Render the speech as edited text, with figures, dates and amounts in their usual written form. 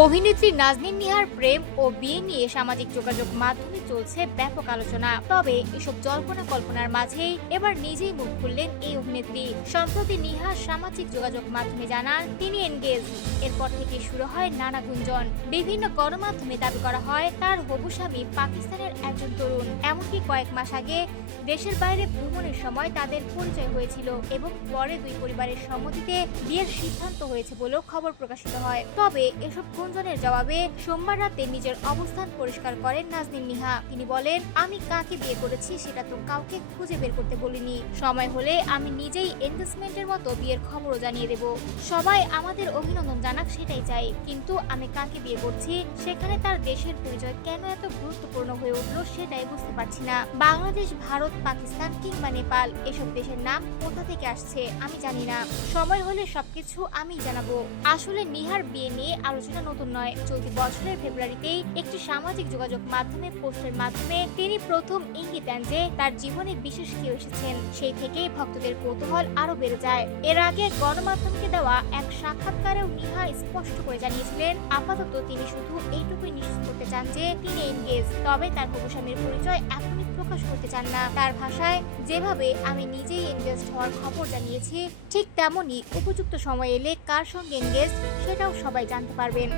অভিনেত্রী নাজনীন নিহার প্রেম ও বিয়ে নিয়ে সামাজিক যোগাযোগ মাধ্যমে চলছে ব্যাপক আলোচনা। তবে এসব জল্পনা কল্পনার মাঝেই এবার নিজেই মুখ খুললেন এই অভিনেত্রী। সম্প্রতি নিহা সামাজিক যোগাযোগ মাধ্যমে জানান তিনি এনগেজ। এরপর থেকে শুরু হয় নানা গুঞ্জন। বিভিন্ন গণমাধ্যমে দাবি করা হয় তার হবু স্বামী পাকিস্তানের একজন তরুণ। এমনকি কয়েক মাস আগে দেশের বাইরে ভ্রমণের সময় তাদের পরিচয় হয়েছিল এবং পরে দুই পরিবারের সম্মতিতে বিয়ের সিদ্ধান্ত হয়েছে বলেও খবর প্রকাশিত হয়। তবে এসব গুঞ্জনের জবাবে সোমবার রাতে নিজের অবস্থান পরিষ্কার করেন নাজনীন নিহা। তিনি বলেন, আমি কাকে বিয়ে করেছি সেটা তো কাউকে খুঁজে বের করতে বলিনি। সময় হলে আমি নিজেই এনগেজমেন্টের মতো বিয়ের খবরও জানিয়ে দেব। সবাই আমাদের অভিনন্দন জানাক সেটাই চাই, কিন্তু আমি কাকে বিয়ে করছি সেখানে তার দেশের পরিচয় কেন এত গুরুত্বপূর্ণ হয়ে উঠলো সেটাই বুঝতে পারছি না। বাংলাদেশ, ভারত, পাকিস্তান কিংবা নেপাল এসব দেশের নাম কোথা থেকে আসছে আমি জানি না। সময় হলে সবকিছু আমি জানাবো। আসলে নিহার বিয়ে নিয়ে আলোচনা নতুন নয়। চলতি বছরের ফেব্রুয়ারিতেই একটি সামাজিক যোগাযোগ মাধ্যমে পোস্টের মাধ্যমে তিনি প্রথম ইঙ্গিত দেন যে তার জীবনে বিশেষ কেউ এসেছেন। সেই থেকেই ভক্তদের কৌতূহল আরো বেড়ে যায়। এর আগে গণমাধ্যমকে দেওয়া এক সাক্ষাৎকারেও নিহা স্পষ্ট করে জানিয়েছিলেন আপাতত তিনি শুধু এইটুকুই নিশ্চিত করতে চান যে তিনি এনগেজ। তবে তার হবু স্বামীর পরিচয় এখনই প্রকাশ করতে চান না। তার ভাষায়, যেভাবে আমি নিজেই এনগেজ হওয়ার খবর জানিয়েছি ঠিক তেমনই উপযুক্ত সময় এলে কার সঙ্গে এনগেজ সেটাও সবাই জানতে পারবেন।